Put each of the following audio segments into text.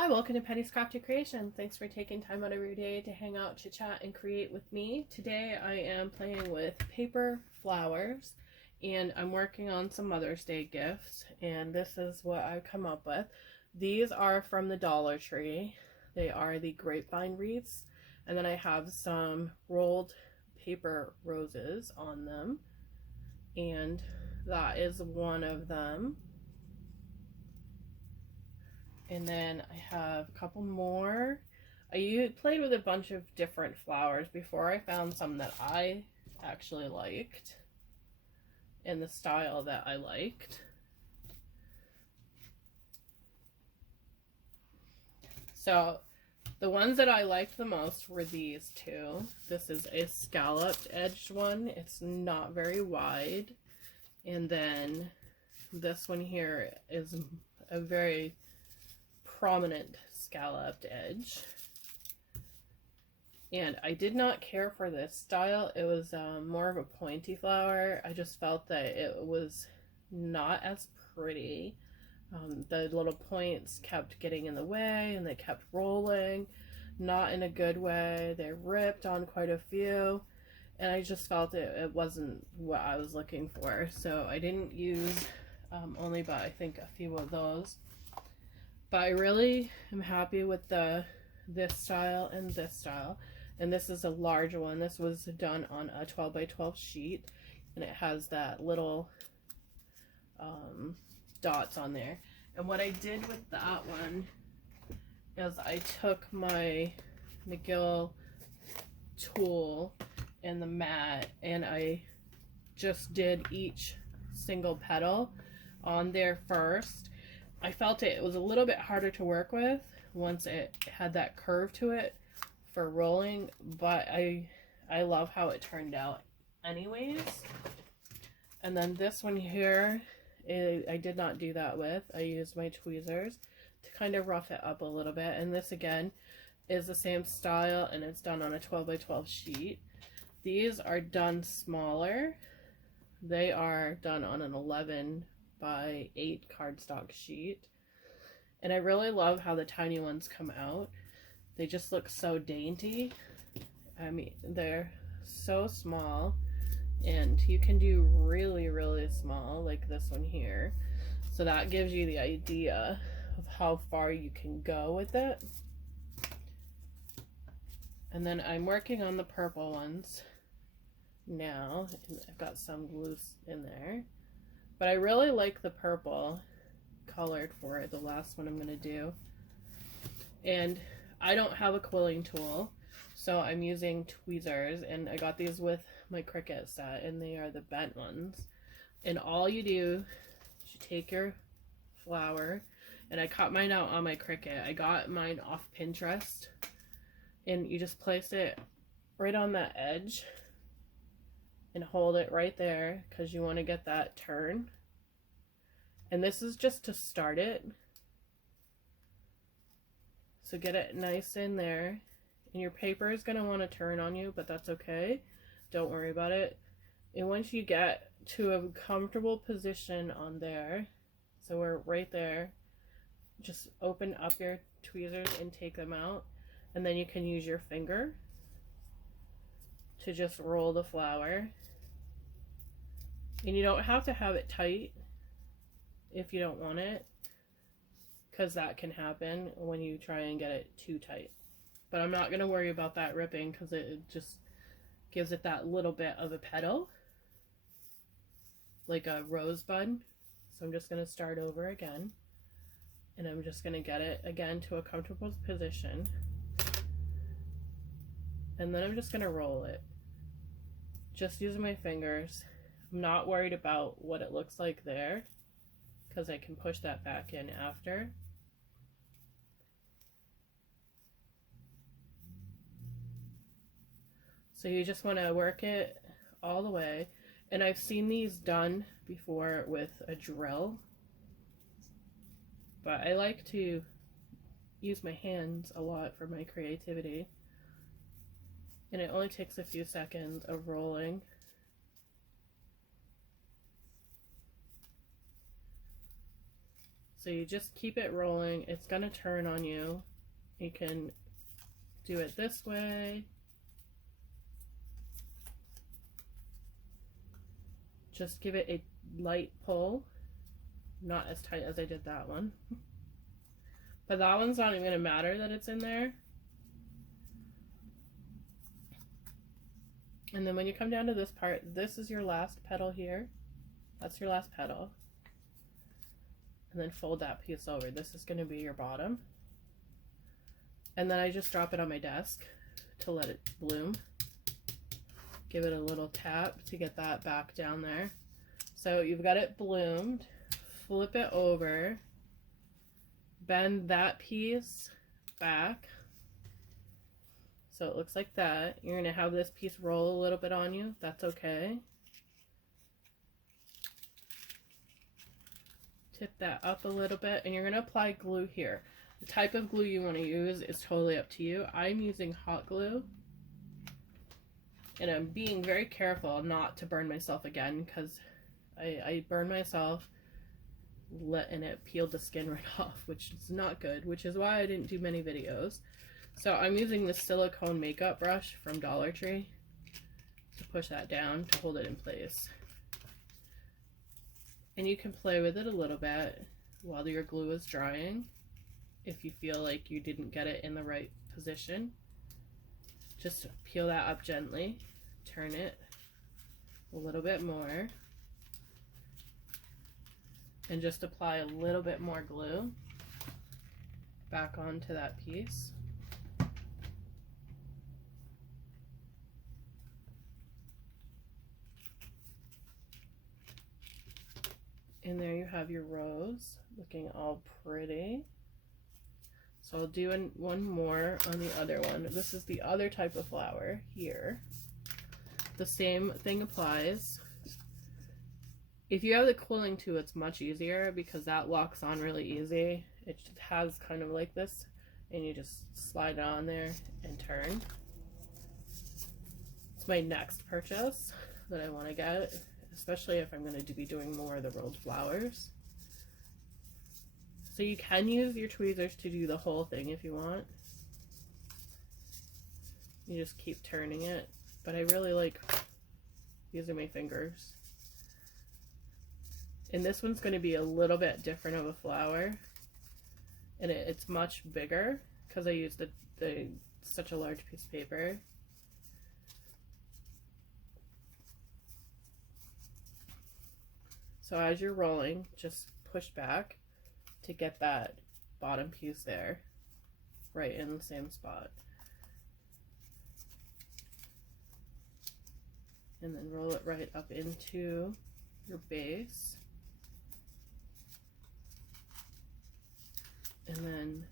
Hi, welcome to Penny's Crafty Creation. Thanks for taking time out of your day to hang out, chit chat, and create with me. Today I am playing with paper flowers and I'm working on some Mother's Day gifts, and this is what I've come up with. These are from the Dollar Tree. They are the grapevine wreaths, and then I have some rolled paper roses on them, and that is one of them. And then I have a couple more. I played with a bunch of different flowers before I found some that I actually liked in the style that I liked. So the ones that I liked the most were these two. This is a scalloped edged one. It's not very wide. And then this one here is a very prominent scalloped edge, and I did not care for this style. It was more of a pointy flower. I just felt that it was not as pretty. The little points kept getting in the way and they kept rolling, not in a good way. They ripped on quite a few, and I just felt it wasn't what I was looking for, so I didn't use only but I think a few of those. But I really am happy with this style and this style. And this is a large one. This was done on a 12 by 12 sheet. And it has that little dots on there. And what I did with that one is I took my McGill tool and the mat, and I just did each single petal on there first. I felt it was a little bit harder to work with once it had that curve to it for rolling, but I love how it turned out anyways. And then this one here, I did not do that with. I used my tweezers to kind of rough it up a little bit, and this again is the same style, and it's done on a 12 by 12 sheet. These are done smaller. They are done on an 11 by 8 cardstock sheet, and I really love how the tiny ones come out. They just look so dainty. I mean, they're so small, and you can do really small like this one here, so that gives you the idea of how far you can go with it. And then I'm working on the purple ones now, and I've got some loose in there. But I really like the purple colored for it, the last one I'm going to do. And I don't have a quilling tool, so I'm using tweezers, and I got these with my Cricut set, and they are the bent ones. And all you do is you take your flower, and I cut mine out on my Cricut. I got mine off Pinterest, and you just place it right on that edge and hold it right there because you want to get that turn. And this is just to start it. So get it nice in there. And your paper is going to want to turn on you, but that's okay. Don't worry about it. And once you get to a comfortable position on there, so we're right there, just open up your tweezers and take them out. And then you can use your finger to just roll the flower. And you don't have to have it tight if you don't want it, because that can happen when you try and get it too tight. But I'm not going to worry about that ripping because it just gives it that little bit of a petal, like a rosebud. So I'm just going to start over again, and I'm just going to get it again to a comfortable position, and then I'm just going to roll it just using my fingers. I'm not worried about what it looks like there because I can push that back in after. So you just want to work it all the way. And I've seen these done before with a drill, but I like to use my hands a lot for my creativity. And it only takes a few seconds of rolling. So you just keep it rolling. It's going to turn on you. You can do it this way. Just give it a light pull. Not as tight as I did that one. But that one's not even going to matter that it's in there. And then when you come down to this part, this is your last petal here. That's your last petal. And then fold that piece over. This is going to be your bottom. And then I just drop it on my desk to let it bloom. Give it a little tap to get that back down there. So you've got it bloomed. Flip it over. Bend that piece back. So it looks like that. You're going to have this piece roll a little bit on you. That's okay. Tip that up a little bit, and you're going to apply glue here. The type of glue you want to use is totally up to you. I'm using hot glue, and I'm being very careful not to burn myself again, because I burned myself letting it peel the skin right off, which is not good, which is why I didn't do many videos. So I'm using this silicone makeup brush from Dollar Tree to push that down to hold it in place. And you can play with it a little bit while your glue is drying. If you feel like you didn't get it in the right position, just peel that up gently, turn it a little bit more, and just apply a little bit more glue back onto that piece. And there you have your rose looking all pretty. So I'll do one more on the other one. This is the other type of flower here. The same thing applies. If you have the quilling too, it's much easier because that locks on really easy. It just has kind of like this, and you just slide it on there and turn. It's my next purchase that I want to get, especially if I'm going to be doing more of the rolled flowers. So you can use your tweezers to do the whole thing if you want. You just keep turning it, but I really like using my fingers. And this one's going to be a little bit different of a flower, and it's much bigger because I used such a large piece of paper. So as you're rolling, just push back to get that bottom piece there, right in the same spot. And then roll it right up into your base. And then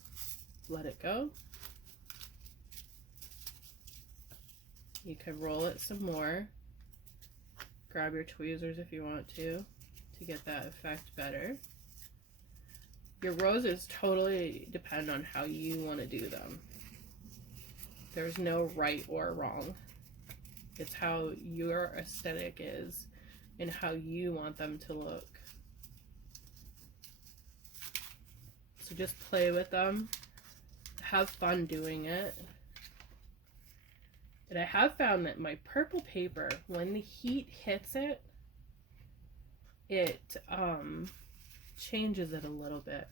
let it go. You can roll it some more. Grab your tweezers if you want to get that effect better. Your roses totally depend on how you want to do them. There's no right or wrong. It's how your aesthetic is and how you want them to look. So just play with them. Have fun doing it. And I have found that my purple paper, when the heat hits it, it changes it a little bit.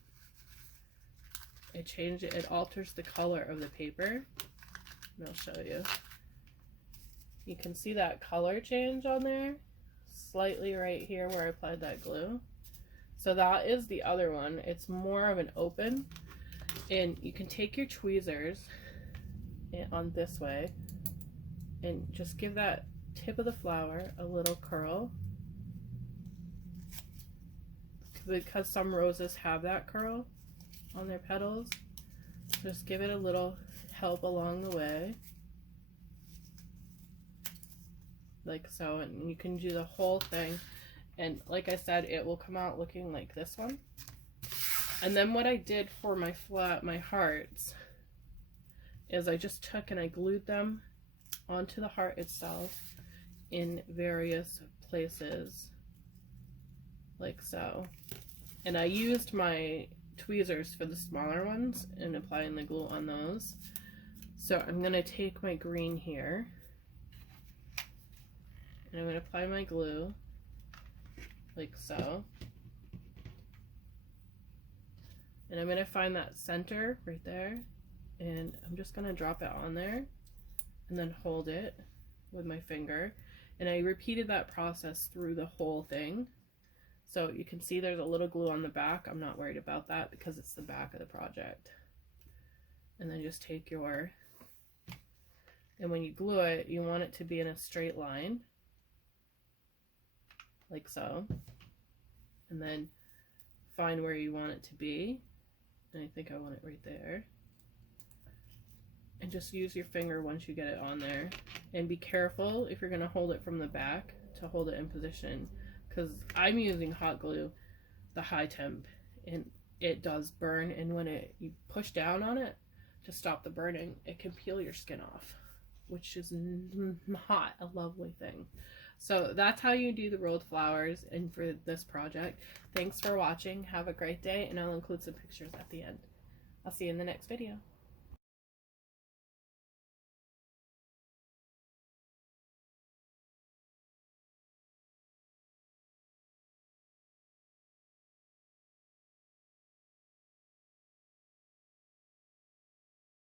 It alters the color of the paper. And I'll show you. You can see that color change on there, slightly right here where I applied that glue. So that is the other one. It's more of an open, and you can take your tweezers on this way and just give that tip of the flower a little curl, because some roses have that curl on their petals. Just give it a little help along the way, like so, and you can do the whole thing. And like I said, it will come out looking like this one. And then what I did for my hearts is I just took and I glued them onto the heart itself in various places, like so. And I used my tweezers for the smaller ones and applying the glue on those. So I'm going to take my green here and I'm going to apply my glue like so. And I'm going to find that center right there, and I'm just going to drop it on there and then hold it with my finger. And I repeated that process through the whole thing. So you can see there's a little glue on the back. I'm not worried about that because it's the back of the project. And then just take your, and when you glue it, you want it to be in a straight line, like so. And then find where you want it to be. And I think I want it right there. And just use your finger once you get it on there. And be careful if you're going to hold it from the back to hold it in position. Because I'm using hot glue, the high temp, and it does burn. And when you push down on it to stop the burning, it can peel your skin off, which is not a lovely thing. So that's how you do the rolled flowers and for this project. Thanks for watching. Have a great day, and I'll include some pictures at the end. I'll see you in the next video.